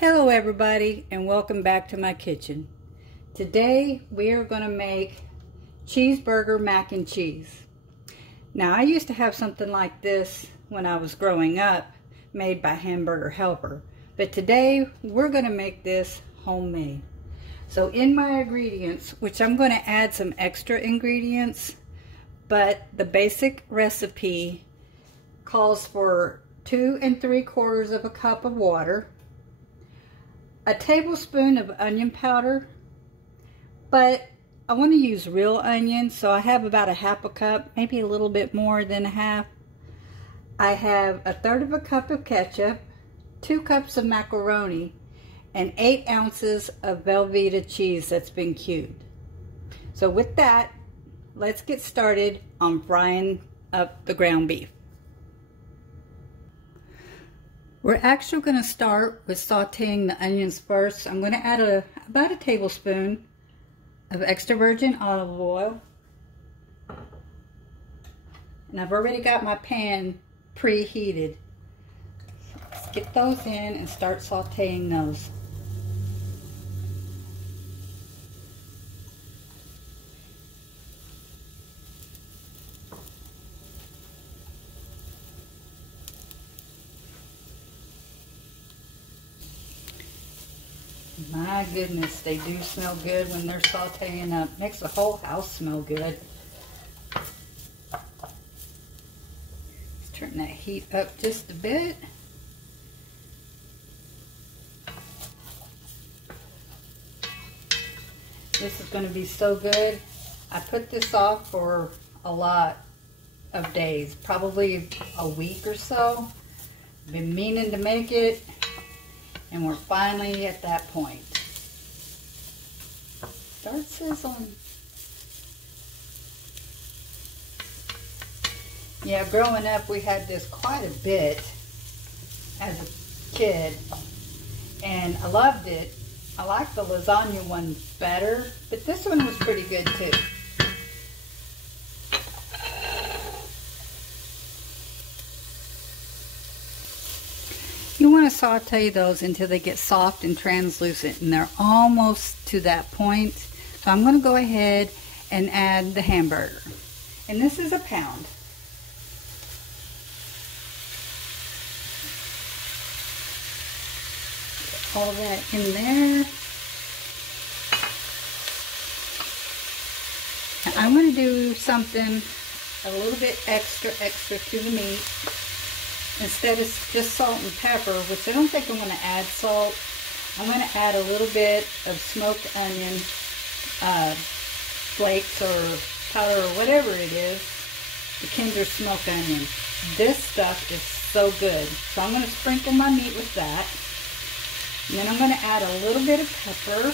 Hello everybody, and welcome back to my kitchen. Today we are going to make cheeseburger mac and cheese. Now I used to have something like this when I was growing up, made by Hamburger Helper, but today we're going to make this homemade. So in my ingredients, which I'm going to add some extra ingredients, but the basic recipe calls for 2 3/4 of a cup of water, a tablespoon of onion powder, but I want to use real onions, so I have about a half a cup, maybe a little bit more than a half. I have 1/3 of a cup of ketchup, 2 cups of macaroni, and 8 ounces of Velveeta cheese that's been cubed. So with that, let's get started on frying up the ground beef. We're actually going to start with sauteing the onions first. I'm going to add about a tablespoon of extra virgin olive oil. And I've already got my pan preheated. Let's get those in and start sauteing those. My goodness, they do smell good when they're sauteing up. Makes the whole house smell good. Let's turn that heat up just a bit. This is going to be so good. I put this off for a lot of days, probably a week or so. Been meaning to make it, and we're finally at that point. Start sizzling. Yeah, growing up we had this quite a bit as a kid, and I loved it. I liked the lasagna one better, but this one was pretty good too. You want to saute those until they get soft and translucent, and they're almost to that point. So I'm going to go ahead and add the hamburger. And this is a pound. Get all that in there. Now I'm going to do something a little bit extra to the meat. Instead of just salt and pepper, which I don't think I'm going to add salt, I'm going to add a little bit of smoked onion flakes or powder or whatever it is, the Kinder smoked onion. This stuff is so good. So I'm going to sprinkle my meat with that. And then I'm going to add a little bit of pepper.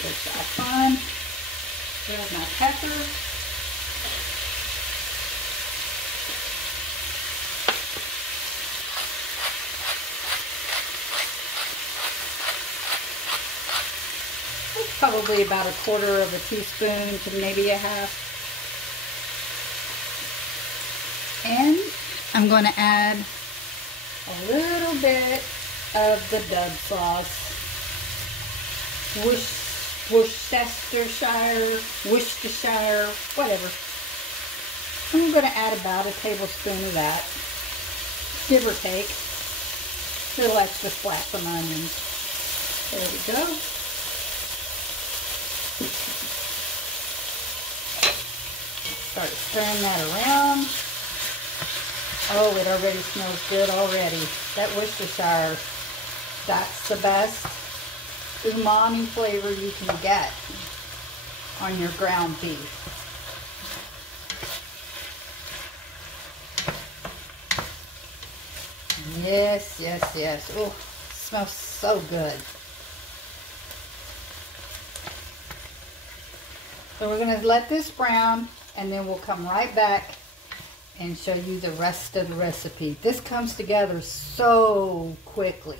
There's that on. There's my pepper. Probably about 1/4 of a teaspoon to maybe a half. And I'm going to add a little bit of the Dub sauce. Worcestershire, whatever. I'm going to add about a tablespoon of that, give or take. A little extra flat from onions. There we go. Start stirring that around. Oh, it already smells good already. That Worcestershire, that's the best umami flavor you can get on your ground beef. Yes, yes, yes. Oh, smells so good. So we're going to let this brown, and then we'll come right back and show you the rest of the recipe. This comes together so quickly.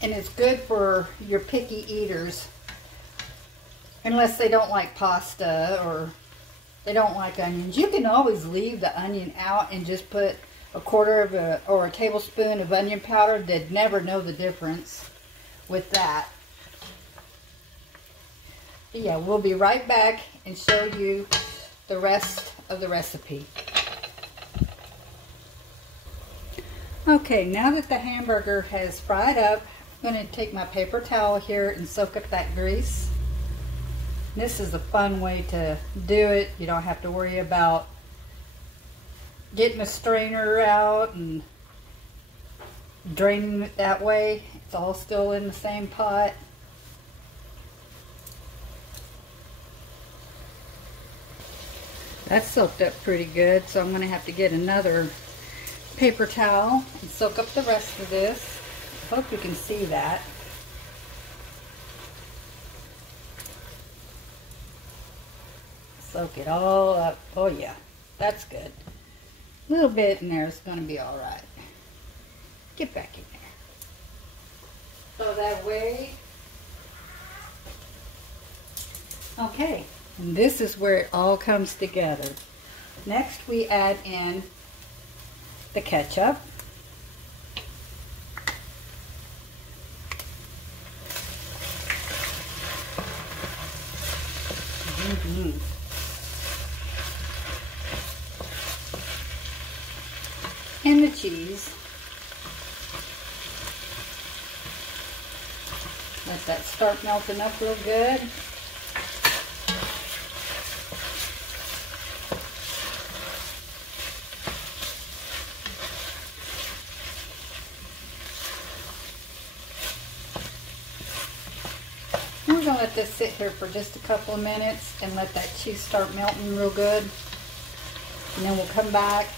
And it's good for your picky eaters, unless they don't like pasta or they don't like onions. You can always leave the onion out and just put a quarter of or a tablespoon of onion powder. They'd never know the difference with that. But yeah, we'll be right back and show you the rest of the recipe. Okay, now that the hamburger has fried up, I'm going to take my paper towel here and soak up that grease. This is a fun way to do it. You don't have to worry about getting a strainer out and draining it that way. It's all still in the same pot. That's soaked up pretty good, so I'm going to have to get another paper towel and soak up the rest of this. I hope you can see that. Soak it all up. Oh yeah, that's good. A little bit in there is going to be all right. Get back in there. So that way. Okay, and this is where it all comes together. Next we add in the ketchup. And the cheese. Let that start melting up real good. We're going to let this sit here for just a couple of minutes and let that cheese start melting real good. And then we'll come back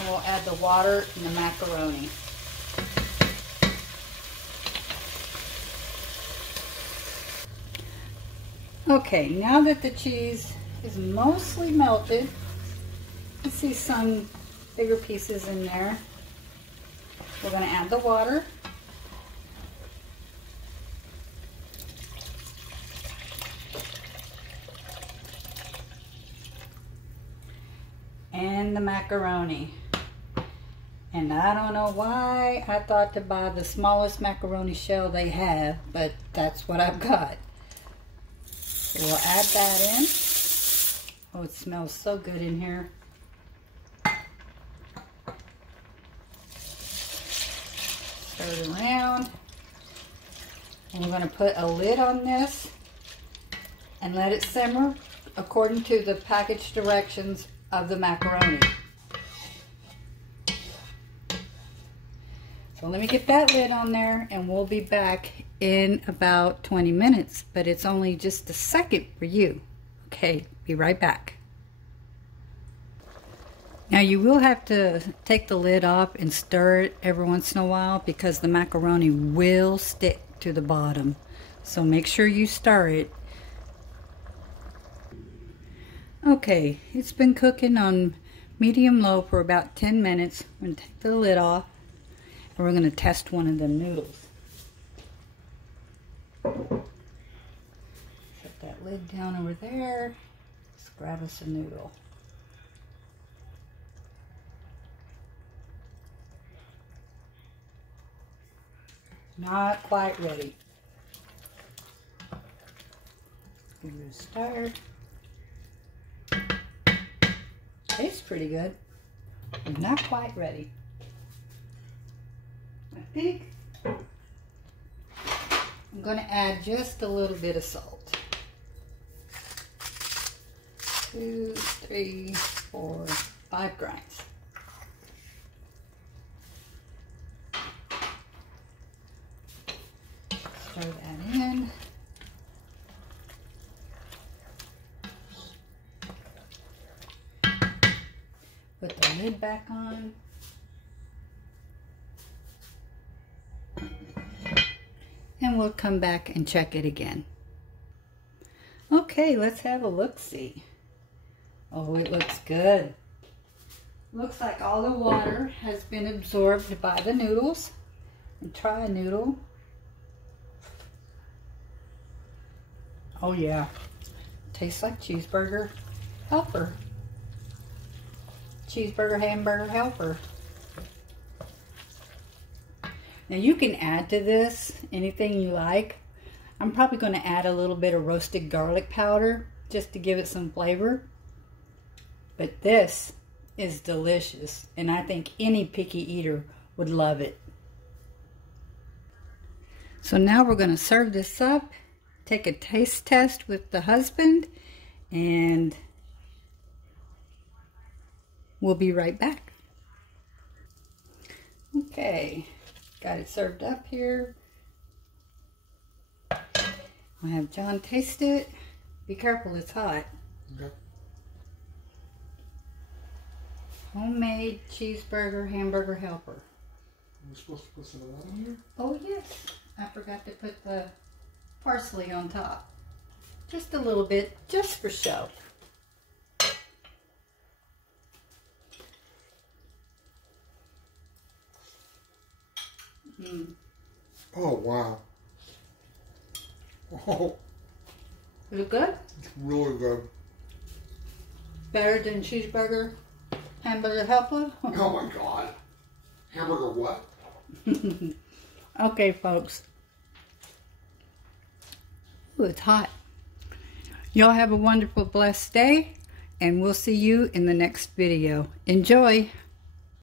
and we'll add the water and the macaroni. Okay, now that the cheese is mostly melted, you see some bigger pieces in there. We're going to add the water. And the macaroni. And I don't know why I thought to buy the smallest macaroni shell they have, but that's what I've got. So we'll add that in. Oh, it smells so good in here. Stir it around. And we're going to put a lid on this and let it simmer according to the package directions of the macaroni. So let me get that lid on there and we'll be back in about 20 minutes, but it's only just a second for you. Okay, be right back. Now you will have to take the lid off and stir it every once in a while because the macaroni will stick to the bottom. So make sure you stir it. Okay, it's been cooking on medium-low for about 10 minutes. I'm going to take the lid off and we're going to test one of the noodles. Set that lid down over there. Let's grab us a noodle. Not quite ready. Give it a stir. Tastes pretty good. Not quite ready. I think I'm going to add just a little bit of salt. 2, 3, 4, 5 grinds. Stir that in. Put the lid back on. And we'll come back and check it again. Okay, let's have a look-see. Oh, it looks good. Looks like all the water has been absorbed by the noodles. And try a noodle. Oh yeah, tastes like cheeseburger helper. cheeseburger hamburger helper. Now you can add to this anything you like. I'm probably going to add a little bit of roasted garlic powder just to give it some flavor. But this is delicious, and I think any picky eater would love it. So now we're going to serve this up, take a taste test with the husband, and we'll be right back. Okay, got it served up here. I'll have John taste it. Be careful, it's hot. Okay. Homemade cheeseburger hamburger helper. Are we supposed to put some of that on here? Oh yes, I forgot to put the parsley on top. Just a little bit, just for show. Oh wow. Oh. Is it good? It's really good. Better than cheeseburger hamburger helper? Oh my god. Hamburger what? Okay, folks. Ooh, it's hot. Y'all have a wonderful, blessed day, and we'll see you in the next video. Enjoy!